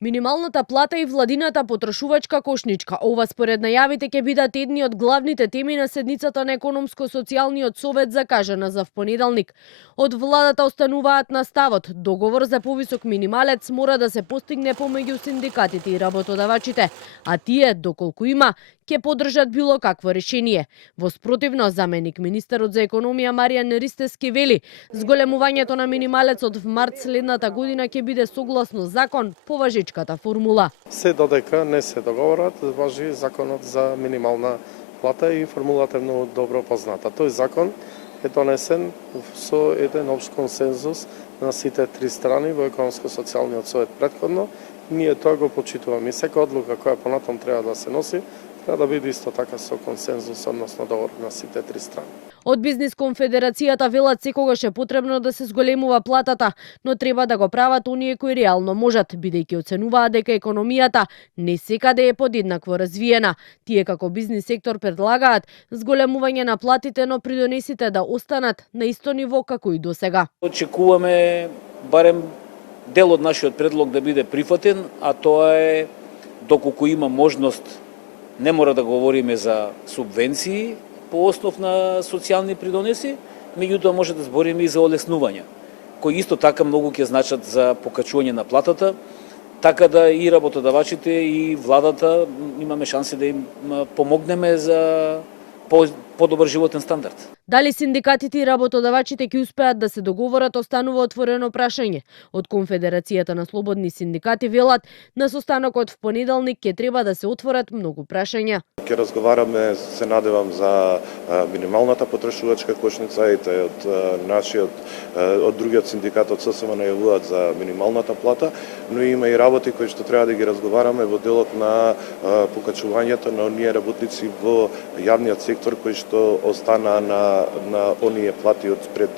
Минималната плата и владината потрошувачка кошничка. Ова според најавите ќе бидат едни од главните теми на седницата на Економско-социјалниот совет закажана за впонеделник. Од владата остануваат на ставот договор за повисок минималец мора да се постигне помеѓу синдикатите и работодавачите, а тие, доколку има, ќе поддржат било какво решение. Во спротивно, заменик министерот за економија Маријан Ристевски вели, зголемувањето на минималецот в март следната година ќе биде согласно закон по важичката формула. Се додека не се договорат, важи законот за минимална плата и формулата е многу добро позната. Тој закон е донесен со еден општ консензус на сите три страни во Економско-социјалниот совет претходно. Ние тоа го почитуваме и секоја одлука која понатам треба да се носи, треба да биде исто така со консензус, односно договор на сите три страни. Од Бизнис конфедерацијата велат секогаш е потребно да се зголемува платата, но треба да го прават оние кои реално можат, бидејќи оценуваат дека економијата не секаде е подеднакво развиена. Тие како бизнис сектор предлагаат зголемување на платите, но придонесите да останат на исто ниво како и досега. Очекуваме барем дел од нашиот предлог да биде прифатен, а тоа е доколку има можност, не мора да говориме за субвенции по основ на социјални придонеси, меѓутоа може да збориме и за олеснувања, кои исто така многу ќе значат за покачување на платата, така да и работодавачите и владата имаме шанси да им помогнеме за подобар животен стандард. Дали синдикатите и работодавачите ќе успеат да се договорат останува отворено прашање. Од Конфедерацијата на слободни синдикати велат на состанокот в понеделник ќе треба да се отворат многу прашања. Ќе разговараме, се надевам, за минималната потрошувачка кошница и од другиот синдикат од ССМ најавуваат за минималната плата, но има и работи кои што треба да ги разговараме во делот на покачувањето на оние работници во јавниот сектор кои што остана на оние плати од пред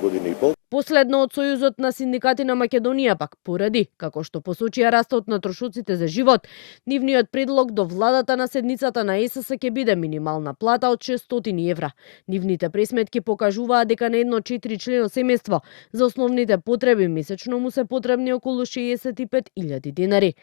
година и пол. Последно од Сојузот на синдикати на Македонија пак поради, како што посочија растот на трошоците за живот, нивниот предлог до владата на седницата на ЕСС ќе биде минимална плата од 600 евра. Нивните пресметки покажуваат дека на едно 4-члено семејство за основните потреби месечно му се потребни околу 65.000 денари.